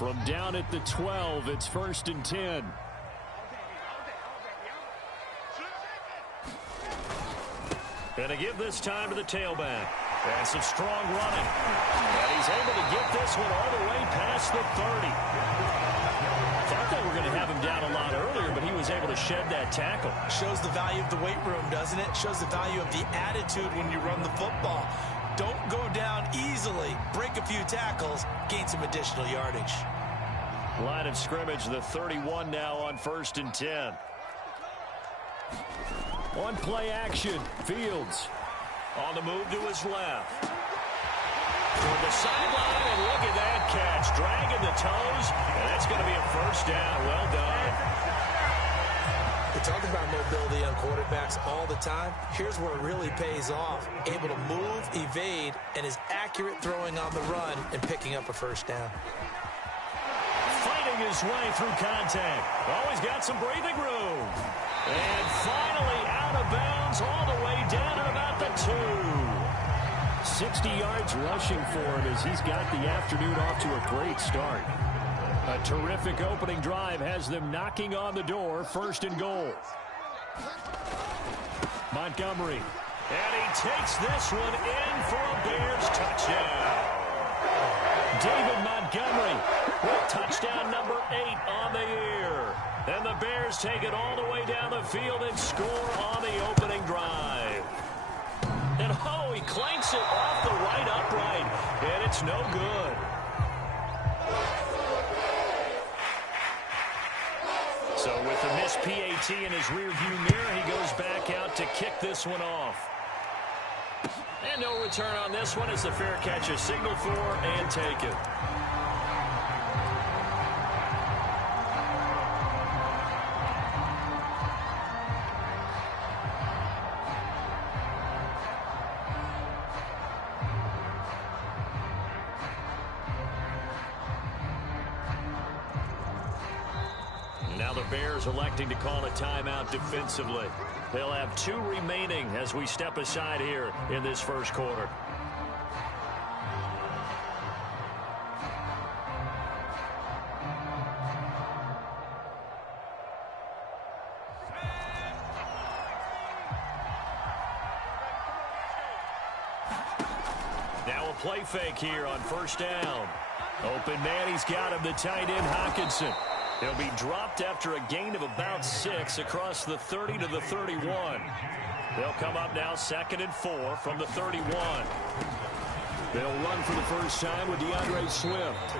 From down at the 12, it's 1st and 10. Going to give this time to the tailback. And some strong running. And he's able to get this one all the way past the 30. Thought they were going to have him down a lot earlier, but he was able to shed that tackle. Shows the value of the weight room, doesn't it? Shows the value of the attitude when you run the football. Don't go down easily. Break a few tackles. Gain some additional yardage. Line of scrimmage, the 31 now on 1st and 10. On play action, Fields. On the move to his left. Toward the sideline, and look at that catch. Dragging the toes, and that's going to be a 1st down. Well done. We talk about mobility on quarterbacks all the time. Here's where it really pays off. Able to move, evade, and is accurate throwing on the run and picking up a 1st down. Fighting his way through contact. Always got some breathing room. And finally out of bounds all the way down at about the 2. 60 yards rushing for him as he's got the afternoon off to a great start. A terrific opening drive has them knocking on the door, 1st and goal. Montgomery. And he takes this one in for a Bears touchdown. David Montgomery with touchdown number 8 on the year. And the Bears take it all the way down the field and score on the opening drive. And oh, he clanks it off the right upright. And it's no good. So with the missed PAT in his rearview mirror, he goes back out to kick this one off. And no return on this one as the fair catch is signaled for and taken. Now the Bears electing to call a timeout defensively. They'll have 2 remaining as we step aside here in this 1st quarter. Now a play fake here on 1st down. Open man, he's got him, the tight end Hockenson. He'll be dropped after a gain of about 6 across the 30 to the 31. They'll come up now 2nd and 4 from the 31. They'll run for the first time with DeAndre Swift.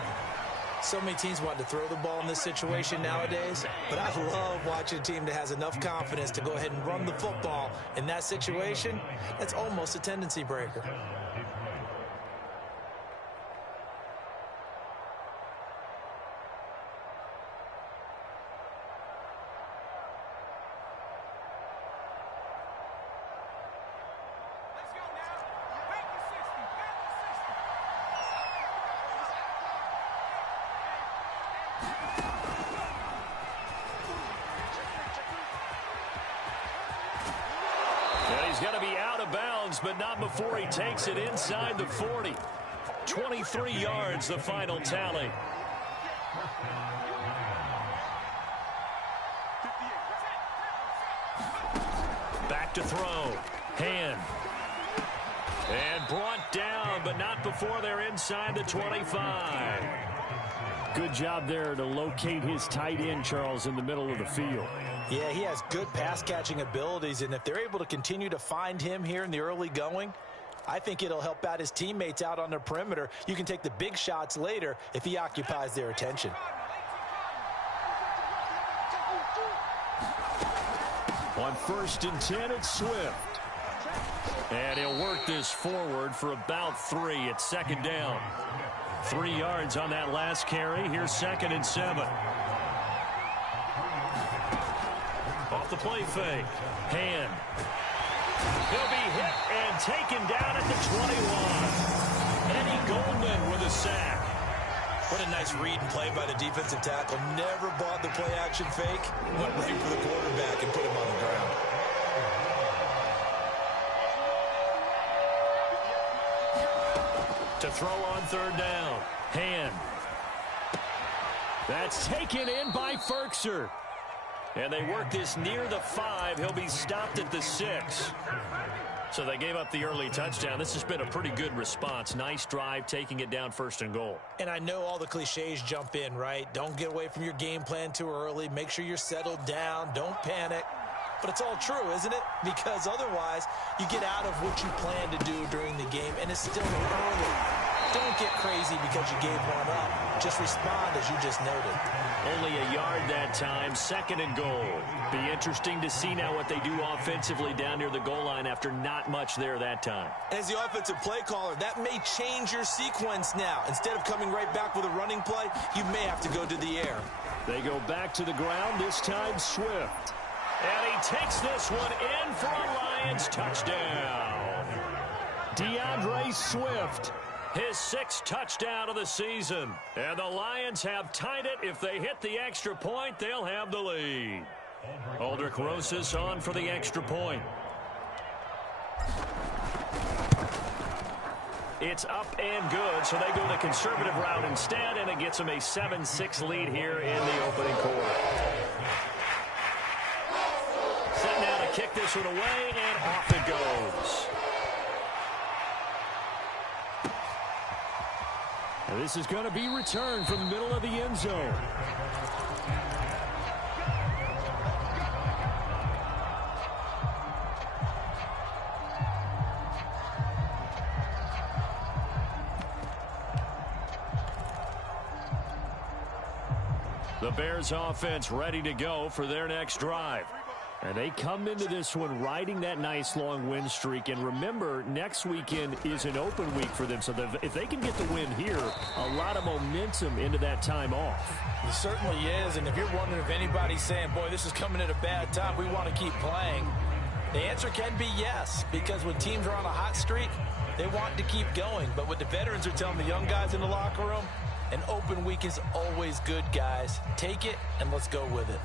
So many teams want to throw the ball in this situation nowadays, but I love watching a team that has enough confidence to go ahead and run the football. In that situation, that's almost a tendency breaker. Going to be out of bounds, but not before he takes it inside the 40. 23 yards, the final tally. Back to throw. Hand. And brought down, but not before they're inside the 25. Good job there to locate his tight end, Charles, in the middle of the field. Yeah, he has good pass-catching abilities, and if they're able to continue to find him here in the early going, I think it'll help out his teammates out on the perimeter. You can take the big shots later if he occupies their attention. On 1st and 10, it's Swift. And he'll work this forward for about 3 at 2nd down. 3 yards on that last carry. Here's 2nd and 7. Off the play fake. Hand. He'll be hit and taken down at the 21. Eddie Goldman with a sack. What a nice read and play by the defensive tackle. Never bought the play-action fake. Went right for the quarterback and put him on the ground. To throw on 3rd down. Hand. That's taken in by Ferkser. And they work this near the 5. He'll be stopped at the 6. So they gave up the early touchdown. This has been a pretty good response. Nice drive, taking it down 1st and goal. And I know all the cliches jump in, right? Don't get away from your game plan too early. Make sure you're settled down. Don't panic. But it's all true, isn't it? Because otherwise, you get out of what you plan to do during the game, and it's still early. Don't get crazy because you gave one up. Just respond as you just noted. Only a yard that time, 2nd and goal. Be interesting to see now what they do offensively down near the goal line after not much there that time. As the offensive play caller, that may change your sequence now. Instead of coming right back with a running play, you may have to go to the air. They go back to the ground, this time Swift. And he takes this one in for a Lions touchdown. DeAndre Swift, his 6th touchdown of the season. And the Lions have tied it. If they hit the extra point, they'll have the lead. Aldrich Rosas on for the extra point. It's up and good, so they go the conservative route instead, and it gets them a 7-6 lead here in the opening quarter. Set now to kick this one away, and off it goes. And this is going to be returned from the middle of the end zone. The Bears offense ready to go for their next drive. And they come into this one riding that nice long win streak. And remember, next weekend is an open week for them. So if they can get the win here, a lot of momentum into that time off. It certainly is. And if you're wondering if anybody's saying, boy, this is coming at a bad time, we want to keep playing, the answer can be yes. Because when teams are on a hot streak, they want to keep going. But what the veterans are telling the young guys in the locker room, an open week is always good, guys. Take it, and let's go with it.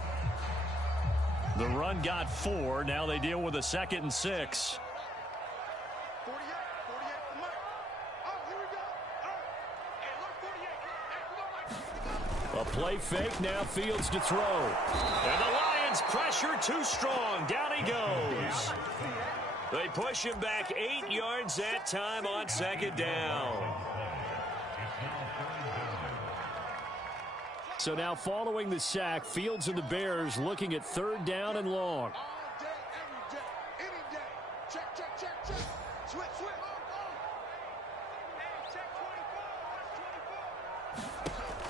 The run got 4. Now they deal with a 2nd and 6. A play fake, now Fields to throw. And the Lions pressure too strong. Down he goes. They push him back 8 yards that time on 2nd down. So now following the sack, Fields and the Bears looking at 3rd down and long.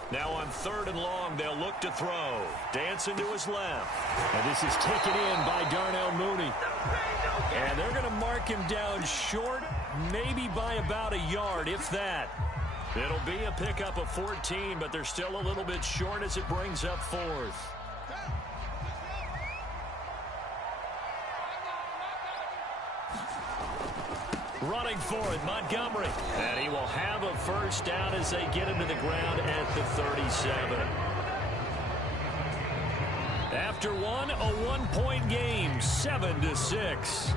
Now on 3rd and long, they'll look to throw. Dancing to his left. And this is taken in by Darnell Mooney. And they're going to mark him down short, maybe by about a yard, if that. It'll be a pickup of 14, but they're still a little bit short as it brings up 4th. Running for it, Montgomery. And he will have a 1st down as they get into the ground at the 37. After one, a 1-point game, 7-6.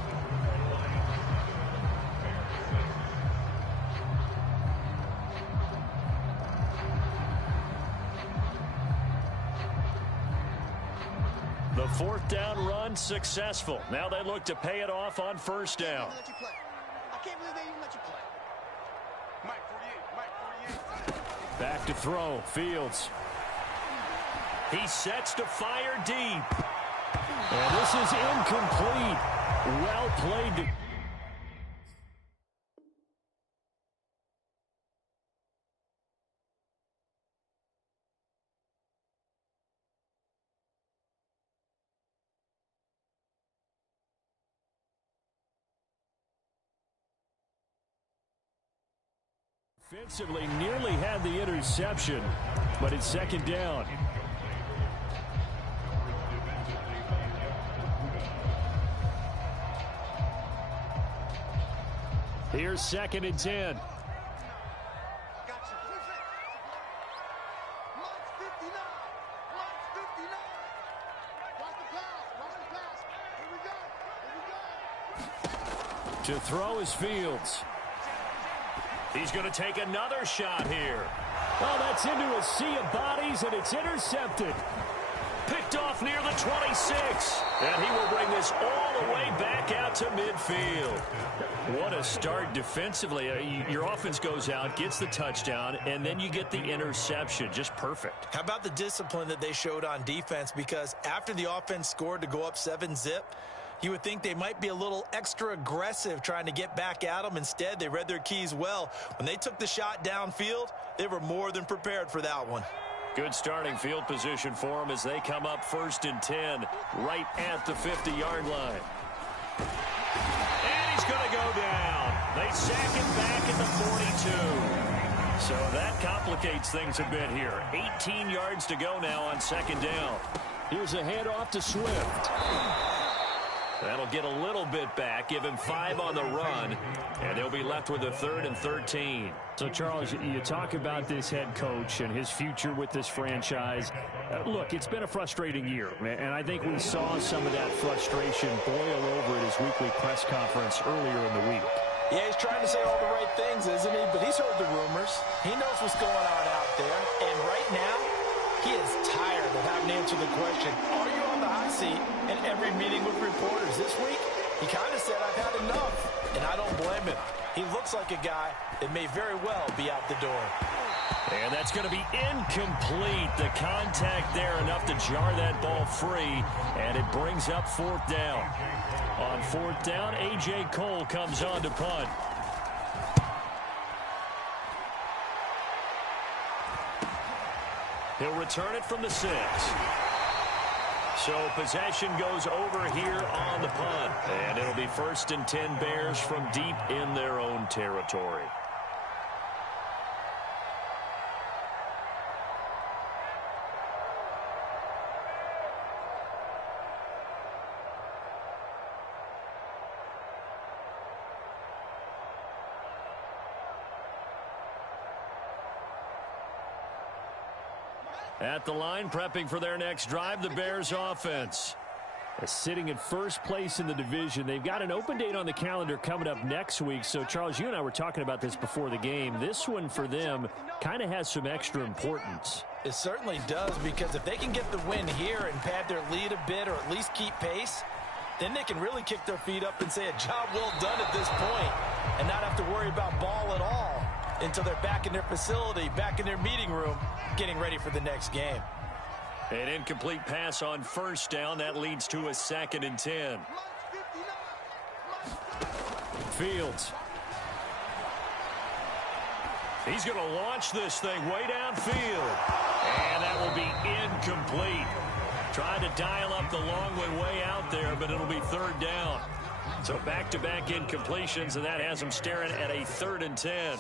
The 4th down run successful. Now they look to pay it off on 1st down. I can't believe they even let you play. Mike 48. Back to throw. Fields. He sets to fire deep. And this is incomplete. Well played. Offensively nearly had the interception, but it's 2nd down. Here's 2nd and 10. To throw is Fields. He's going to take another shot here. Oh, that's into a sea of bodies, and it's intercepted. Picked off near the 26. And he will bring this all the way back out to midfield. What a start defensively. Your offense goes out, gets the touchdown, and then you get the interception. Just perfect. How about the discipline that they showed on defense? Because after the offense scored to go up 7-zip, you would think they might be a little extra aggressive trying to get back at them. Instead, they read their keys well. When they took the shot downfield, they were more than prepared for that one. Good starting field position for them as they come up 1st and 10 right at the 50-yard line. And he's going to go down. They sack him back at the 42. So that complicates things a bit here. 18 yards to go now on 2nd down. Here's a handoff to Swift. That'll get a little bit back, give him 5 on the run, and they'll be left with a 3rd and 13. So, Charles, you talk about this head coach and his future with this franchise. Look, it's been a frustrating year, and I think we saw some of that frustration boil over at his weekly press conference earlier in the week. Yeah, he's trying to say all the right things, isn't he? But he's heard the rumors. He knows what's going on out there, and right now, he is tired of having to answer the question, are you on the hot seat? In every meeting with reporters this week, he kind of said, I've had enough, and I don't blame him. He looks like a guy that may very well be out the door. And that's going to be incomplete. The contact there enough to jar that ball free, and it brings up 4th down. On 4th down, A.J. Cole comes on to punt. He'll return it from the 6. So possession goes over here on the punt. And it'll be 1st and 10 Bears from deep in their own territory. At the line, prepping for their next drive, the Bears offense. Sitting in 1st place in the division. They've got an open date on the calendar coming up next week. So, Charles, you and I were talking about this before the game. This one for them kind of has some extra importance. It certainly does, because if they can get the win here and pad their lead a bit or at least keep pace, then they can really kick their feet up and say a job well done at this point and not have to worry about ball at all until they're back in their facility, back in their meeting room, getting ready for the next game. An incomplete pass on 1st down. That leads to a 2nd and 10. Fields. He's going to launch this thing way downfield. And that will be incomplete. Trying to dial up the long way out there, but it'll be 3rd down. So back-to-back incompletions, and that has them staring at a 3rd and 10.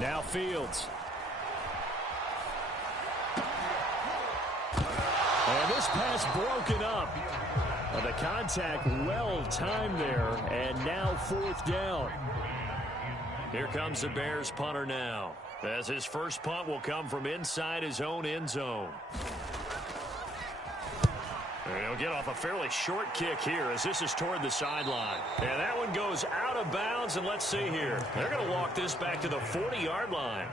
Now Fields. And this pass broken up. The contact well timed there, and now 4th down. Here comes the Bears punter now, as his first punt will come from inside his own end zone. And he'll get off a fairly short kick here as this is toward the sideline. And that one goes out of bounds, and let's see here. They're going to walk this back to the 40-yard line.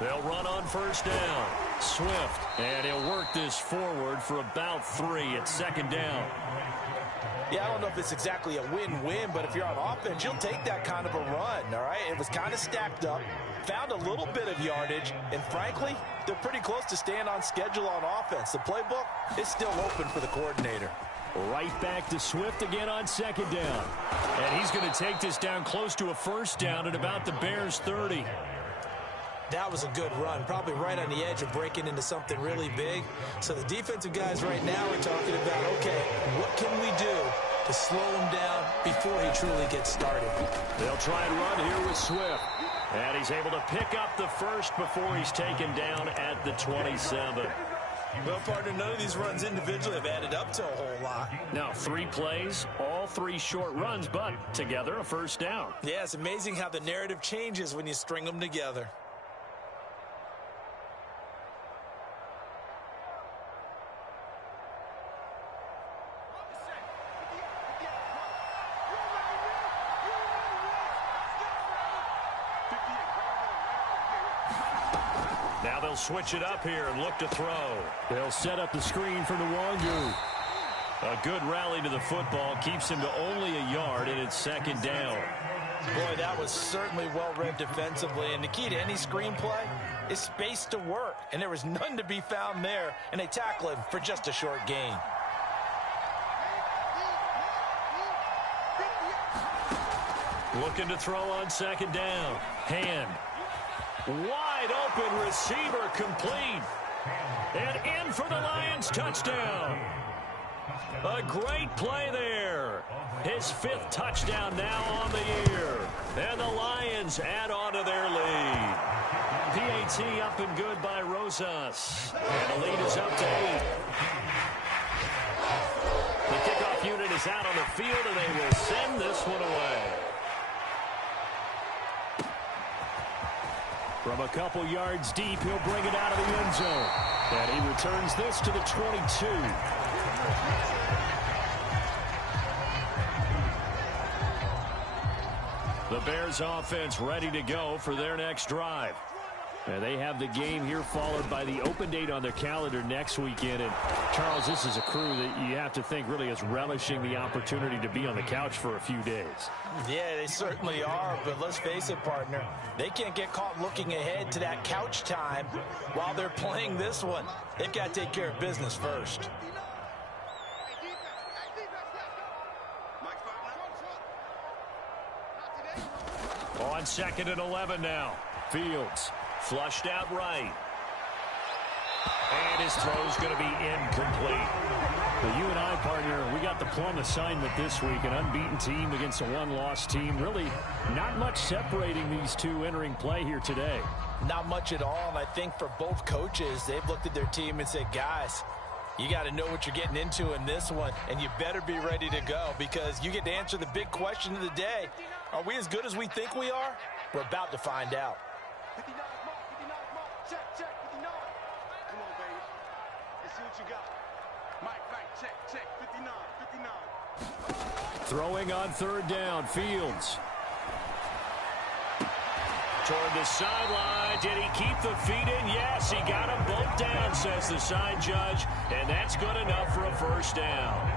They'll run on 1st down. Swift, and he'll work this forward for about 3 at 2nd down. Yeah, I don't know if it's exactly a win-win, but if you're on offense, you'll take that kind of a run, all right? It was kind of stacked up, found a little bit of yardage, and frankly, they're pretty close to staying on schedule on offense. The playbook is still open for the coordinator. Right back to Swift again on 2nd down. And he's going to take this down close to a 1st down at about the Bears' 30. That was a good run, probably right on the edge of breaking into something really big. So the defensive guys right now are talking about, okay, what can we do to slow him down before he truly gets started? They'll try and run here with Swift. And he's able to pick up the 1st before he's taken down at the 27. Well, partner, none of these runs individually have added up to a whole lot. Now, 3 plays, all 3 short runs, but together a first down. Yeah, it's amazing how the narrative changes when you string them together. Now they'll switch it up here and look to throw. They'll set up the screen for Nwangu. A good rally to the football keeps him to only a yard, and it's second down. Boy, that was certainly well-read defensively, and the key to any screenplay is space to work, and there was none to be found there, and they tackle him for just a short gain. Looking to throw on second down. Hand. Wide open receiver, complete. And in for the Lions, touchdown. A great play there. His 5th touchdown now on the year. And the Lions add on to their lead. PAT up and good by Rosas. And the lead is up to 8. The kickoff unit is out on the field, and they will send this one away. From a couple yards deep, he'll bring it out of the end zone. And he returns this to the 22. The Bears offense ready to go for their next drive. And they have the game here followed by the open date on their calendar next weekend. And, Charles, this is a crew that you have to think really is relishing the opportunity to be on the couch for a few days. Yeah, they certainly are, but let's face it, partner. They can't get caught looking ahead to that couch time while they're playing this one. They've got to take care of business first. On 2nd and 11 now. Fields flushed out right. And his throw's going to be incomplete. Well, you and I, partner, we got the plum assignment this week. An unbeaten team against a one-loss team. Really not much separating these two entering play here today. Not much at all, and I think for both coaches, they've looked at their team and said, guys, you got to know what you're getting into in this one, and you better be ready to go because you get to answer the big question of the day. Are we as good as we think we are? We're about to find out. 59 mark, check, 59. Come on, baby. Let's see what you got. Mike, check, 59. Throwing on 3rd down, Fields. Toward the sideline. Did he keep the feet in? Yes, he got them both down, says the side judge, and that's good enough for a first down.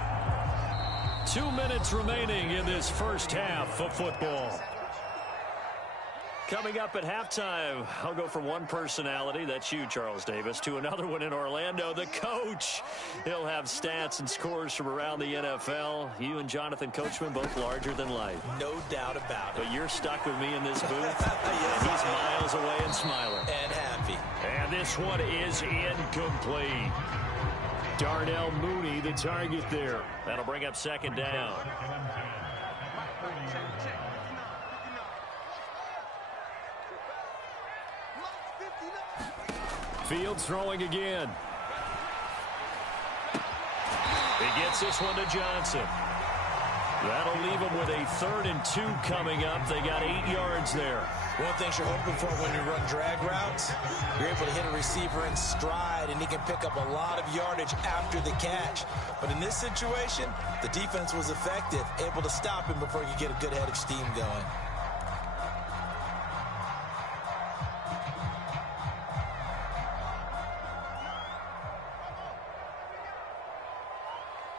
2 minutes remaining in this first half of football. Coming up at halftime, I'll go from one personality, that's you, Charles Davis, to another one in Orlando, the coach. He'll have stats and scores from around the NFL. You and Jonathan Coachman, both larger than life. No doubt about it. But you're stuck with me in this booth. Yes, he's miles away and smiling. And happy. And this one is incomplete. Darnell Mooney, the target there. That'll bring up 2nd down. Fields throwing again. He gets this one to Johnson. That'll leave him with a 3rd and 2 coming up. They got 8 yards there. One of the things you're hoping for when you run drag routes, you're able to hit a receiver in stride, and he can pick up a lot of yardage after the catch. But in this situation, the defense was effective, able to stop him before he could get a good head of steam going.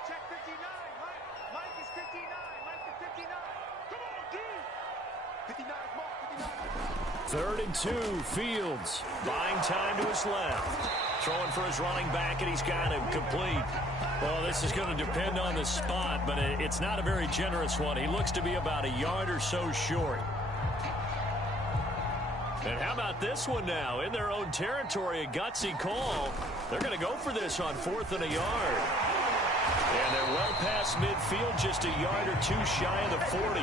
Check 59, Mike is 59, Mike is 59. Come on, dude. 59 mark, 59. 3rd and 2, Fields. Buying time to his left. Throwing for his running back, and he's got him complete. Well, this is going to depend on the spot, but it's not a very generous one. He looks to be about a yard or so short. And how about this one now? In their own territory, a gutsy call. They're going to go for this on 4th and a yard. And they're well past midfield, just a yard or two shy of the 40.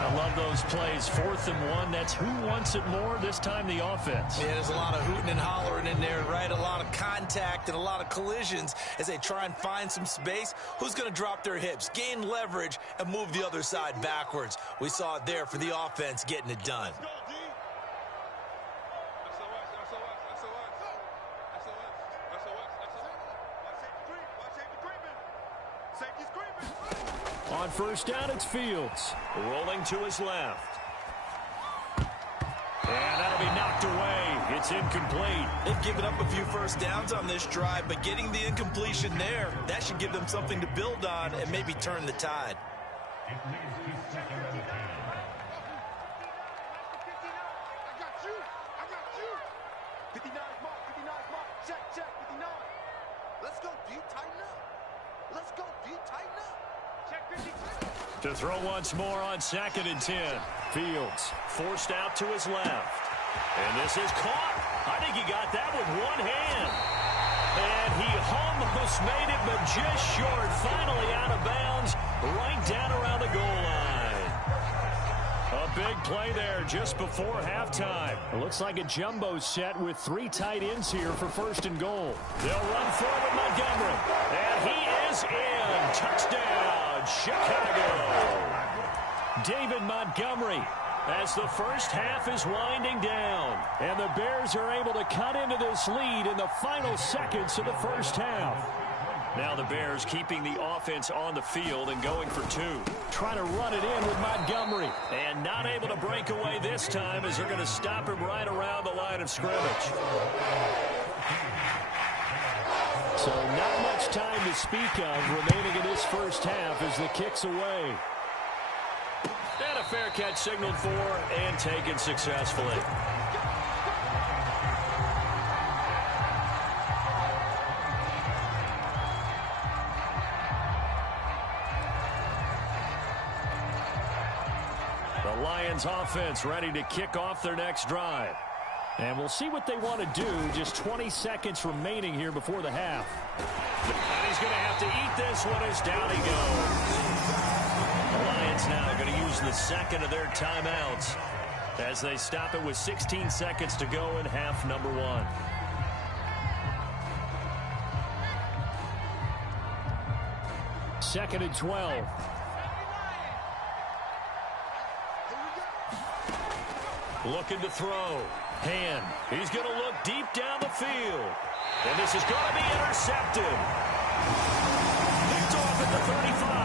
I love those plays. 4th and 1. That's who wants it more, this time the offense. Yeah, there's a lot of hooting and hollering in there, right? A lot of contact and a lot of collisions as they try and find some space. Who's going to drop their hips, gain leverage, and move the other side backwards? We saw it there for the offense getting it done. On first down, it's Fields. Rolling to his left. And that'll be knocked away. It's incomplete. They've given up a few first downs on this drive, but getting the incompletion there, that should give them something to build on and maybe turn the tide. I got you. 59 mark. Check, 59. Let's go deep, tighten up. Check 52. To throw once more on 2nd and 10. Fields forced out to his left. And this is caught. I think he got that with one hand. And he almost made it, but just short. Finally out of bounds, right down around the goal line. A big play there just before halftime. It looks like a jumbo set with 3 tight ends here for 1st and goal. They'll run forward Montgomery. And he is in. Touchdown, Chicago. David Montgomery as the first half is winding down. And the Bears are able to cut into this lead in the final seconds of the first half. Now the Bears keeping the offense on the field and going for 2. Trying to run it in with Montgomery. And not able to break away this time as they're going to stop him right around the line of scrimmage. So not much time to speak of remaining in this first half as the kick's away. And a fair catch signaled for and taken successfully. The Lions offense ready to kick off their next drive. And we'll see what they want to do. Just 20 seconds remaining here before the half. And he's going to have to eat this one as down he goes. The Lions now going to use the second of their timeouts as they stop it with 16 seconds to go in half number 1. Second and 12. Looking to throw. Hand. He's going to look deep down the field. And this is going to be intercepted. Picked off at the 35.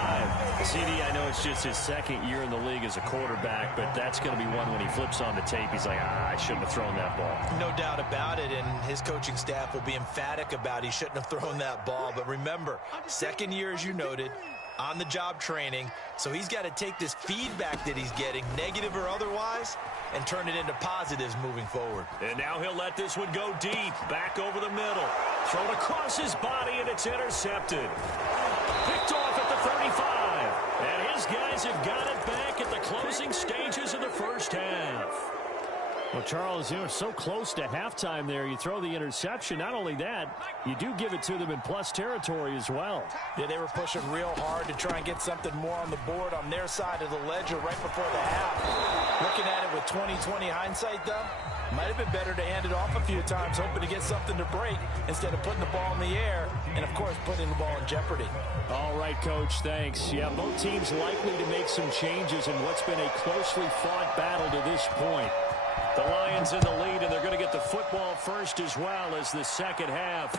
CD, I know it's just his 2nd year in the league as a quarterback, but that's going to be one when he flips on the tape. He's like, I shouldn't have thrown that ball. No doubt about it, and his coaching staff will be emphatic about he shouldn't have thrown that ball. But remember, 2nd year, as you noted, on-the-job training, so he's got to take this feedback that he's getting, negative or otherwise, and turn it into positives moving forward. And now he'll let this one go deep, back over the middle. Thrown across his body, and it's intercepted. Picked off at the 35. And his guys have got it back at the closing stages of the first half. Well, Charles, you know, so close to halftime there. You throw the interception. Not only that, you do give it to them in plus territory as well. Yeah, they were pushing real hard to try and get something more on the board on their side of the ledger right before the half. Looking at it with 20/20 hindsight, though, might have been better to hand it off a few times, hoping to get something to break instead of putting the ball in the air and, of course, putting the ball in jeopardy. All right, Coach, thanks. Yeah, both teams likely to make some changes in what's been a closely fought battle to this point. The Lions in the lead, and they're going to get the football first as well as the second half.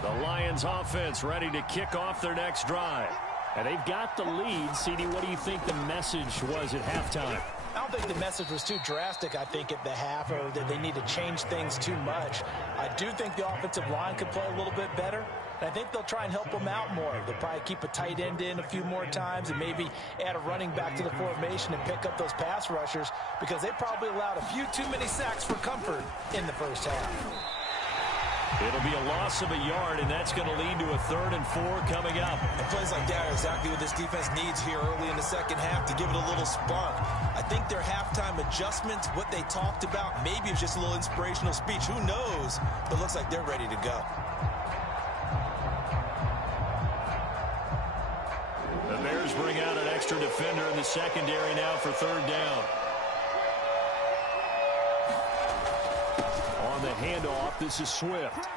The Lions offense ready to kick off their next drive. And they've got the lead. CD, what do you think the message was at halftime? I don't think the message was too drastic, I think, at the half, or that they need to change things too much. I do think the offensive line could play a little bit better, and I think they'll try and help them out more. They'll probably keep a tight end in a few more times and maybe add a running back to the formation and pick up those pass rushers because they probably allowed a few too many sacks for comfort in the first half. It'll be a loss of a yard, and that's going to lead to a 3rd and 4 coming up. And plays like that are exactly what this defense needs here early in the second half to give it a little spark. I think their halftime adjustments, what they talked about, maybe it was just a little inspirational speech. Who knows? But it looks like they're ready to go. The Bears bring out an extra defender in the secondary now for 3rd down. On the handoff, this is Swift.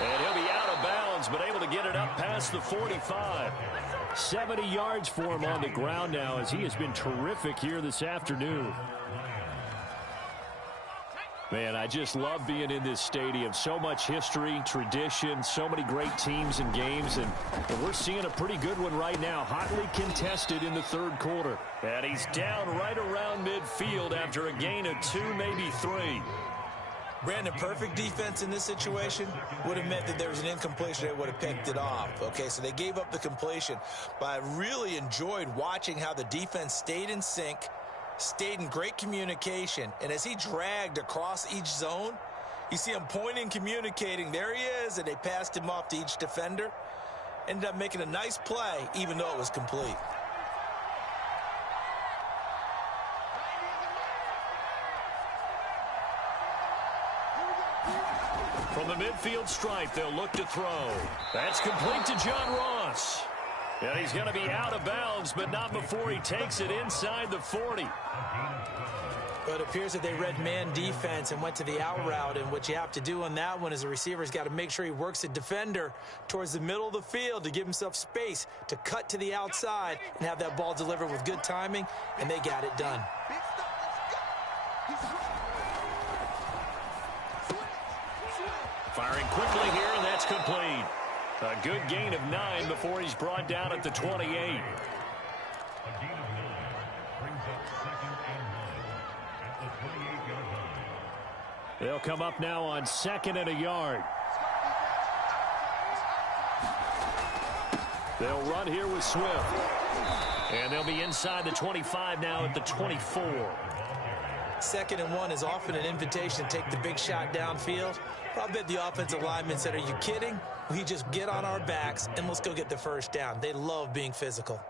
And he'll be out of bounds, but able to get it up past the 45. 70 yards for him on the ground now, as he has been terrific here this afternoon. Man, I just love being in this stadium. So much history, tradition, so many great teams and games, and we're seeing a pretty good one right now, hotly contested in the 3rd quarter. And he's down right around midfield after a gain of 2, maybe 3. Brandon, perfect defense in this situation would have meant that there was an incompletion. They would have picked it off. Okay, so they gave up the completion. But I really enjoyed watching how the defense stayed in sync, stayed in great communication. And as he dragged across each zone, you see him pointing, communicating. There he is, and they passed him off to each defender. Ended up making a nice play, even though it was complete. From the midfield stripe, they'll look to throw. That's complete to John Ross. And he's going to be out of bounds, but not before he takes it inside the 40. But it appears that they read man defense and went to the out route, and what you have to do on that one is the receiver's got to make sure he works the defender towards the middle of the field to give himself space to cut to the outside and have that ball delivered with good timing, and they got it done. Firing quickly here, and that's complete. A good gain of 9 before he's brought down at the 28. They'll come up now on 2nd and a yard. They'll run here with Swift. And they'll be inside the 25 now at the 24. 2nd and 1 is often an invitation to take the big shot downfield. I bet the offensive linemen said, are you kidding? We just get on our backs and let's go get the first down. They love being physical.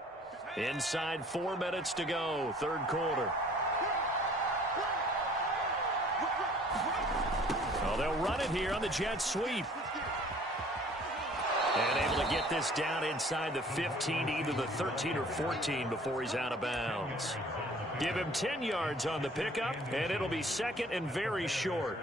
Inside 4 minutes to go, 3rd quarter. Oh, they'll run it here on the jet sweep. And able to get this down inside the 15, either the 13 or 14 before he's out of bounds. Give him 10 yards on the pickup, and it'll be 2nd and very short.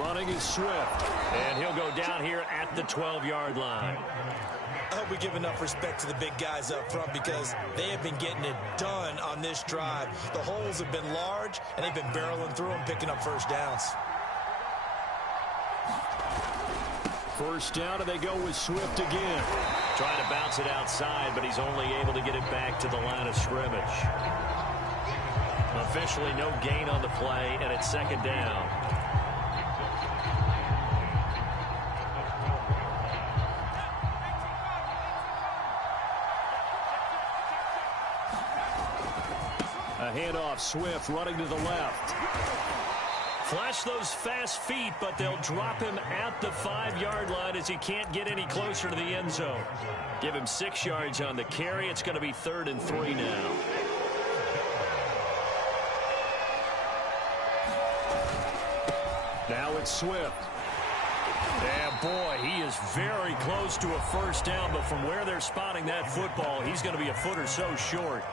Running is Swift, and he'll go down here at the 12-yard line. I hope we give enough respect to the big guys up front because they have been getting it done on this drive. The holes have been large, and they've been barreling through them, picking up first downs. First down, and they go with Swift again. Trying to bounce it outside, but he's only able to get it back to the line of scrimmage. Officially no gain on the play, and it's 2nd down. A handoff, Swift running to the left. Flash those fast feet, but they'll drop him at the 5-yard line as he can't get any closer to the end zone. Give him 6 yards on the carry. It's going to be 3rd and 3 now. Now it's Swift. And boy, he is very close to a first down, but from where they're spotting that football, he's going to be a foot or so short.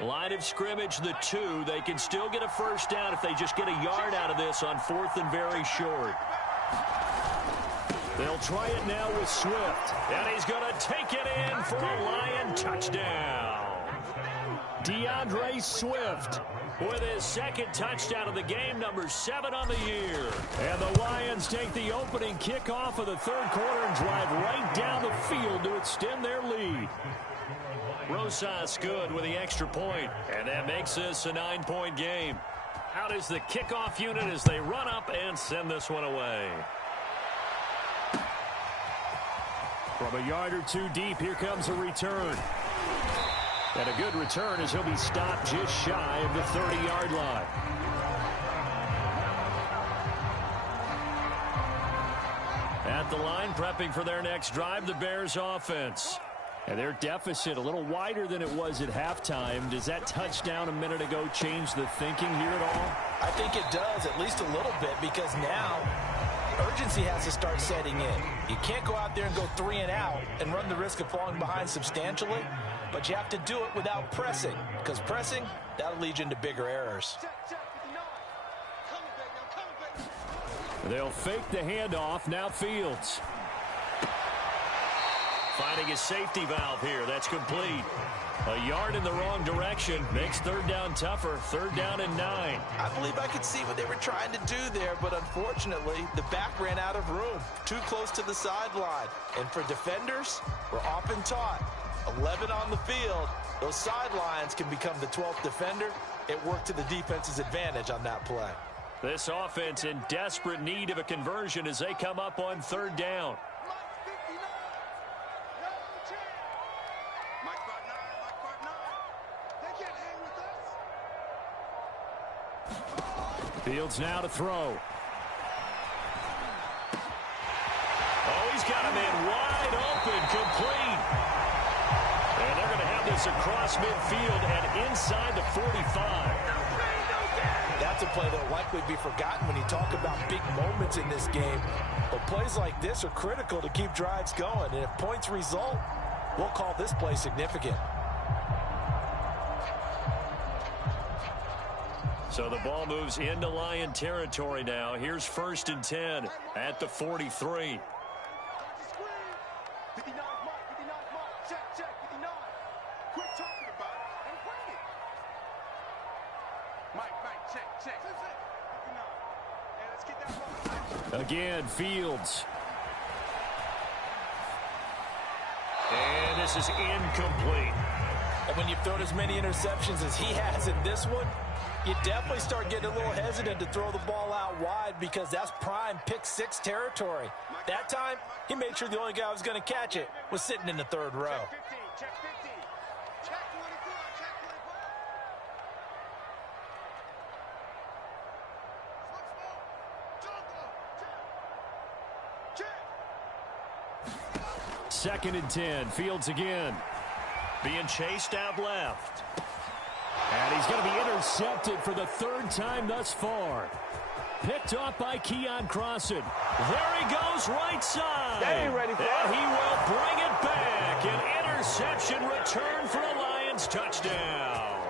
Line of scrimmage, the 2. They can still get a first down if they just get a yard out of this on 4th and very short. They'll try it now with Swift. And he's going to take it in for a Lion touchdown. DeAndre Swift with his 2nd touchdown of the game, number 7 on the year. And the Lions take the opening kickoff of the 3rd quarter and drive right down the field to extend their lead. Rosas good with the extra point, and that makes this a 9-point game. Out is the kickoff unit as they run up and send this one away. From a yard or two deep, here comes a return. And a good return as he'll be stopped just shy of the 30-yard line. At the line, prepping for their next drive, the Bears offense. And their deficit a little wider than it was at halftime. Does that touchdown a minute ago change the thinking here at all? I think it does, at least a little bit, because now urgency has to start setting in. You can't go out there and go 3 and out and run the risk of falling behind substantially, but you have to do it without pressing, because pressing, that'll lead you into bigger errors. They'll fake the handoff. Now Fields. Finding a safety valve here. That's complete. A yard in the wrong direction makes third down tougher. Third down and 9. I believe I could see what they were trying to do there, but unfortunately, the back ran out of room. Too close to the sideline. And for defenders, we're often taught 11 on the field. Those sidelines can become the 12th defender. It worked to the defense's advantage on that play. This offense in desperate need of a conversion as they come up on third down. Fields now to throw. Oh, he's got a man wide open, complete. And they're going to have this across midfield and inside the 45. That's a play that will likely be forgotten when you talk about big moments in this game. But plays like this are critical to keep drives going. And if points result, we'll call this play significant. So the ball moves into Lion territory now. Here's 1st and 10 at the 43. Again, Fields. And this is incomplete. And when you've thrown as many interceptions as he has in this one, you definitely start getting a little hesitant to throw the ball out wide because that's prime pick 6 territory. That time, he made sure the only guy who was going to catch it was sitting in the third row. Second and 10. Fields again. Being chased out left. And he's going to be intercepted for the 3rd time thus far. Picked off by Keon Crossan. There he goes, right side. They ain't ready for it. And he will bring it back. An interception return for a Lions touchdown.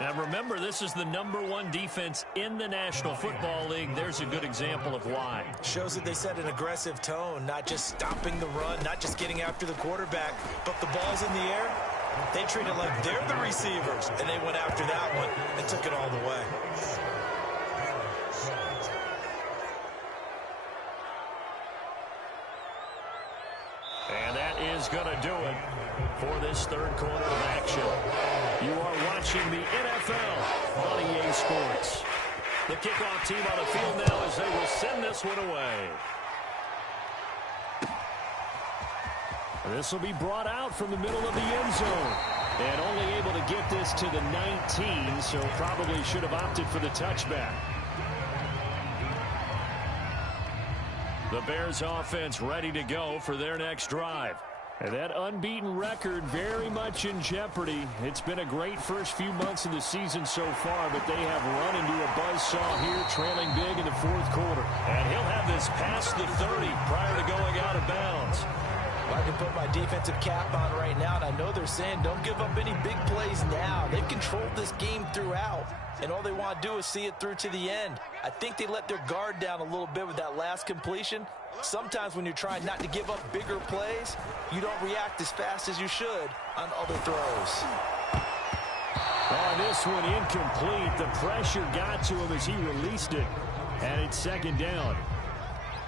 Now remember, this is the #1 defense in the National Football League. There's a good example of why. Shows that they set an aggressive tone, not just stopping the run, not just getting after the quarterback, but the ball's in the air. They treat it like they're the receivers, and they went after that one and took it all the way. And that is going to do it for this third quarter of action. You are watching the NFL on EA Sports. The kickoff team on the field now as they will send this one away. This will be brought out from the middle of the end zone. And only able to get this to the 19, so probably should have opted for the touchback. The Bears offense ready to go for their next drive. And that unbeaten record very much in jeopardy. It's been a great first few months of the season so far, but they have run into a buzzsaw here, trailing big in the 4th quarter. And he'll have this past the 30 prior to going out of bounds. I can put my defensive cap on right now, and I know they're saying don't give up any big plays now. They've controlled this game throughout, and all they want to do is see it through to the end. I think they let their guard down a little bit with that last completion. Sometimes when you're trying not to give up bigger plays, you don't react as fast as you should on other throws. Oh, this one incomplete. The pressure got to him as he released it, and it's 2nd down.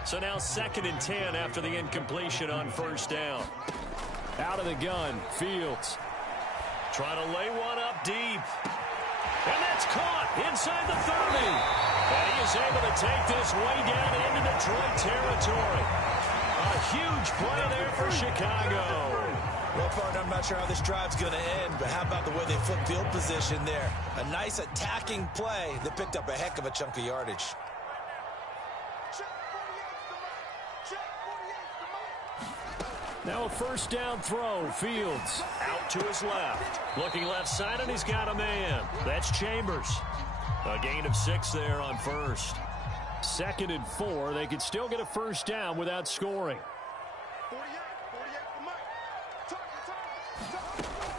So now 2nd and 10 after the incompletion on 1st down. Out of the gun, Fields. Trying to lay one up deep. And that's caught inside the 30. And he is able to take this way down into Detroit territory. A huge play there for Chicago. Well, partner, I'm not sure how this drive's going to end, but how about the way they flip field position there? A nice attacking play that picked up a heck of a chunk of yardage. Now a first down throw. Fields out to his left. Looking left side, and he's got a man. That's Chambers. A gain of 6 there on first. 2nd and 4. They could still get a first down without scoring.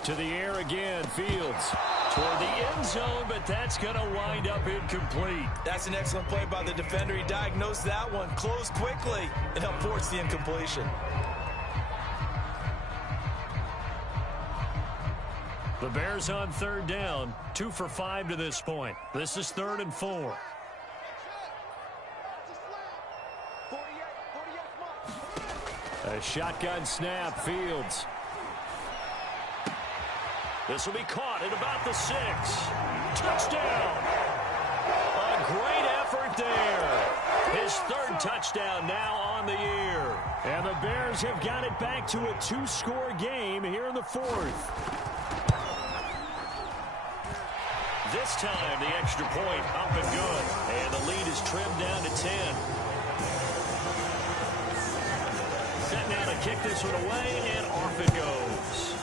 To the air again. Fields toward the end zone, but that's going to wind up incomplete. That's an excellent play by the defender. He diagnosed that one, closed quickly, and helped force the incompletion. The Bears on 3rd down, 2 for 5 to this point. This is 3rd and 4. A shotgun snap. Fields. This will be caught at about the 6. Touchdown. A great effort there. His 3rd touchdown now on the year. And the Bears have got it back to a 2-score game here in the 4th. This time, the extra point up and good. And the lead is trimmed down to 10. Set now to kick this one away, and off it goes.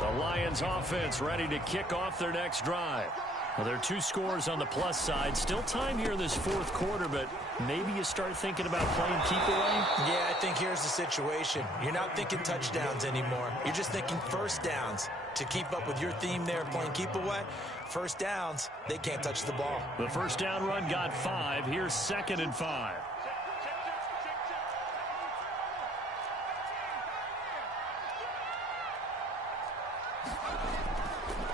The Lions offense ready to kick off their next drive. Well, there are 2 scores on the plus side. Still time here in this 4th quarter, but maybe you start thinking about playing keep away? Yeah, I think here's the situation. You're not thinking touchdowns anymore. You're just thinking first downs. To keep up with your theme there, playing keep away, first downs, they can't touch the ball. The first down run got 5. Here's 2nd and 5.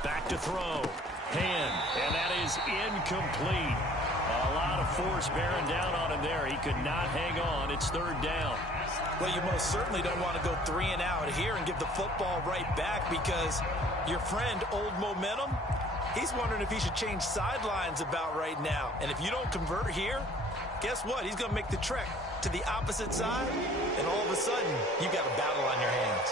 Back to throw. Hand, and that is incomplete. A lot of force bearing down on him there. He could not hang on. It's 3rd down. Well, you most certainly don't want to go 3 and out here and give the football right back, because your friend, Old Momentum, he's wondering if he should change sidelines about right now. And if you don't convert here, guess what? He's going to make the trek to the opposite side, and all of a sudden, you've got a battle on your hands.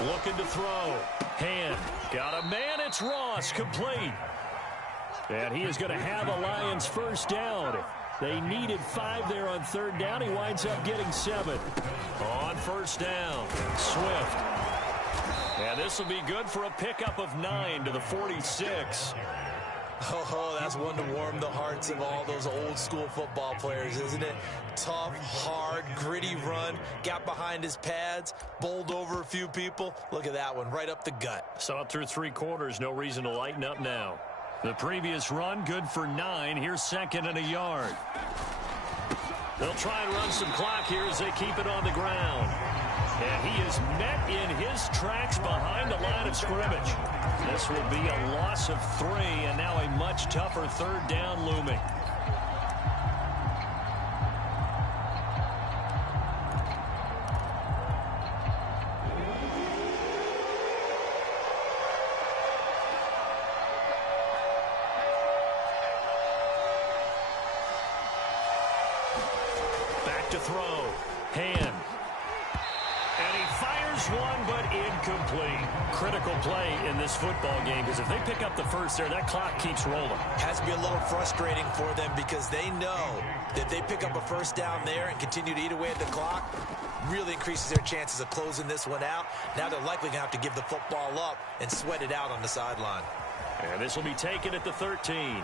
Looking to throw. Hand. Got a man. It's Ross. Complete. And he is going to have a Lions first down. They needed 5 there on 3rd down. He winds up getting 7. On first down. Swift. And this will be good for a pickup of 9 to the 46. Oh, that's one to warm the hearts of all those old school football players, isn't it? Tough, hard, gritty run. Got behind his pads, bowled over a few people. Look at that one, right up the gut. Saw it through 3 quarters. No reason to lighten up now. The previous run, good for 9. Here's 2nd and a yard. They'll try and run some clock here as they keep it on the ground. And he is met in his tracks behind the line of scrimmage. This will be a loss of 3, and now a much tougher 3rd down looming. Back to throw. Hand. And he fires one, but incomplete. Critical play in this football game, because if they pick up the first there, that clock keeps rolling. Has to be a little frustrating for them, because they know that they pick up a first down there and continue to eat away at the clock, really increases their chances of closing this one out. Now they're likely going to have to give the football up and sweat it out on the sideline. And this will be taken at the 13.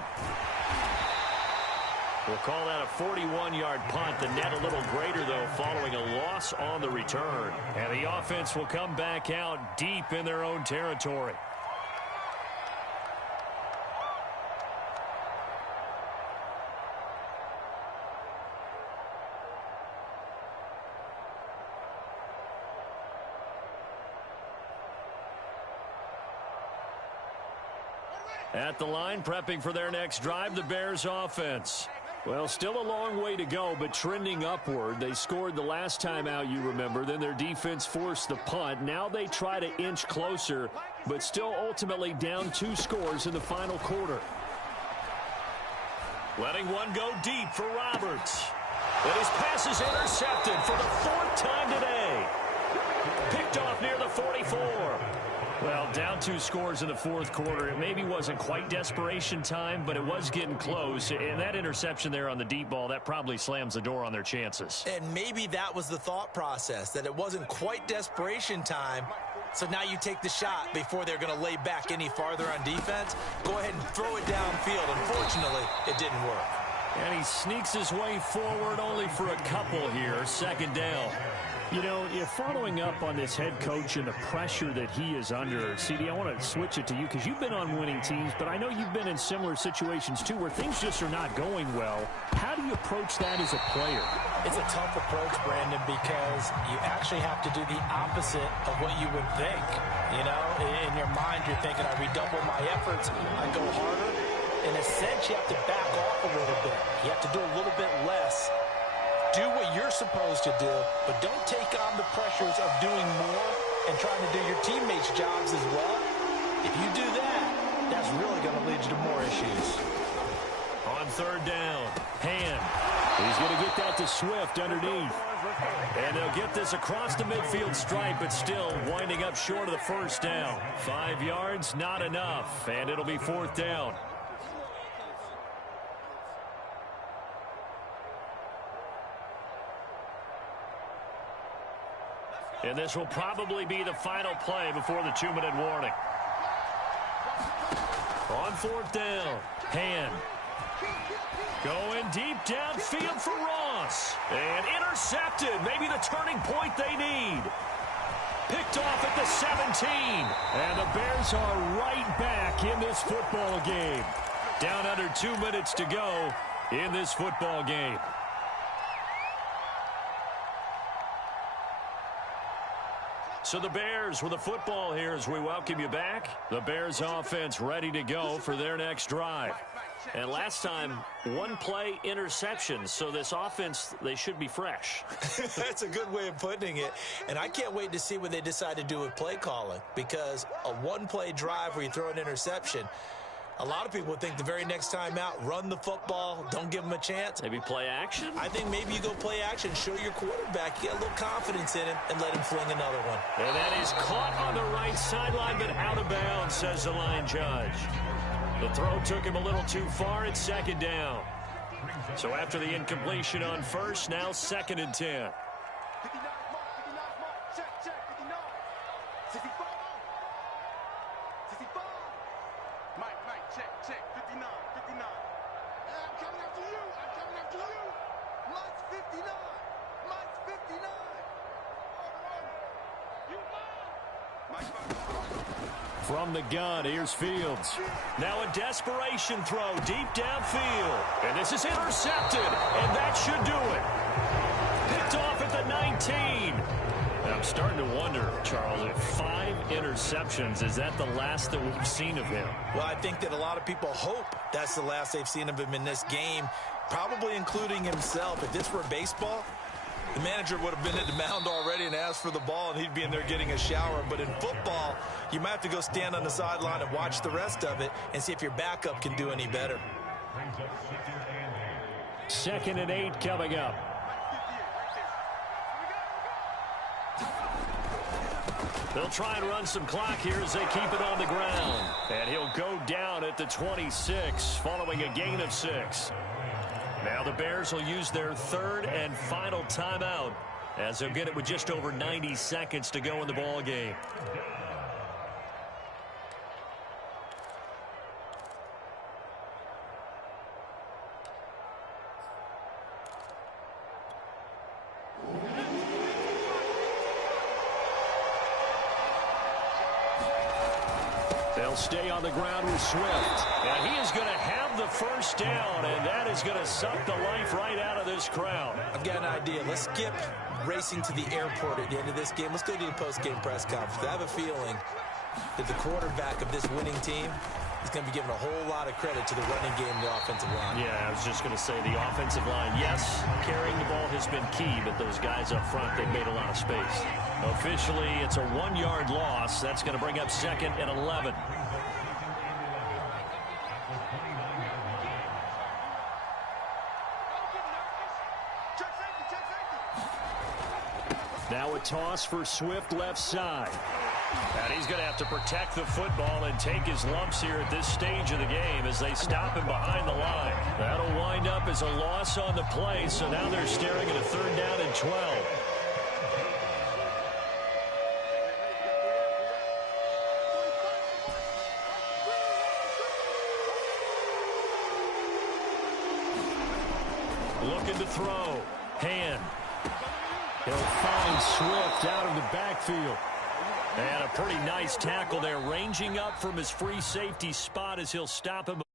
We'll call that a 41-yard punt. The net a little greater, though, following a loss on the return. And the offense will come back out deep in their own territory. At the line, prepping for their next drive, the Bears offense. Well, still a long way to go, but trending upward. They scored the last time out, you remember. Then their defense forced the punt. Now they try to inch closer, but still ultimately down 2 scores in the final quarter. Letting one go deep for Roberts. And his pass is intercepted for the 4th time today. Picked off near the 44. Well, down 2 scores in the 4th quarter. It maybe wasn't quite desperation time, but it was getting close. And that interception there on the deep ball, that probably slams the door on their chances. And maybe that was the thought process, that it wasn't quite desperation time. So now you take the shot before they're going to lay back any farther on defense. Go ahead and throw it downfield. Unfortunately, it didn't work. And he sneaks his way forward only for a couple here. 2nd down. You know, you're following up on this head coach and the pressure that he is under. CD, I want to switch it to you because you've been on winning teams, but I know you've been in similar situations too where things just are not going well. How do you approach that as a player? It's a tough approach, Brandon, because you actually have to do the opposite of what you would think. You know, in your mind, you're thinking, I redouble my efforts, I go harder. In a sense, you have to back off a little bit. You have to do a little bit less. Do what you're supposed to do, but don't take on the pressures of doing more and trying to do your teammates' jobs as well. If you do that, that's really going to lead you to more issues. On 3rd down, Hand. He's going to get that to Swift underneath. And they'll get this across the midfield stripe, but still winding up short of the 1st down. 5 yards, not enough, and it'll be 4th down. And this will probably be the final play before the 2-minute warning. On 4th down, Hand. Going deep downfield for Ross. And intercepted. Maybe the turning point they need. Picked off at the 17. And the Bears are right back in this football game. Down under 2 minutes to go in this football game. So the Bears with the football here as we welcome you back. The Bears offense ready to go for their next drive. And last time, 1 play interception. So this offense, they should be fresh. That's a good way of putting it. And I can't wait to see what they decide to do with play calling. Because a 1-play drive where you throw an interception, a lot of people think the very next time out, run the football, don't give them a chance. Maybe play action? I think maybe you go play action, show your quarterback, you get a little confidence in him, and let him fling another one. And that is caught on the right sideline, but out of bounds, says the line judge. The throw took him a little too far. It's 2nd down. So after the incompletion on 1st, now 2nd and 10. From the gun, here's Fields. Now a desperation throw deep downfield. And this is intercepted, and that should do it. Picked off at the 19. I'm starting to wonder, Charles, if 5 interceptions, is that the last that we've seen of him? Well, I think that a lot of people hope that's the last they've seen of him in this game, probably including himself. If this were baseball, the manager would have been at the mound already and asked for the ball, and he'd be in there getting a shower. But in football, you might have to go stand on the sideline and watch the rest of it and see if your backup can do any better. 2nd and 8 coming up. They'll try and run some clock here as they keep it on the ground. And he'll go down at the 26 following a gain of 6. Now the Bears will use their 3rd and final timeout as they'll get it with just over 90 seconds to go in the ball game. They'll stay on the ground with Swift. And he is going to have the 1st down, and that is going to suck the life right out of this crowd. I've got an idea. Let's skip racing to the airport at the end of this game. Let's go to the post-game press conference. I have a feeling that the quarterback of this winning team he's going to be given a whole lot of credit to the running game and the offensive line. Yeah, I was just going to say the offensive line, yes, carrying the ball has been key, but those guys up front, they've made a lot of space. Officially, it's a 1-yard loss. That's going to bring up 2nd and 11. Now a toss for Swift left side. And he's going to have to protect the football and take his lumps here at this stage of the game as they stop him behind the line. That'll wind up as a loss on the play, so now they're staring at a 3rd down and 12. Looking to throw. Hand. He'll find Swift out of the backfield. And a pretty nice tackle there, ranging up from his free safety spot as he'll stop him.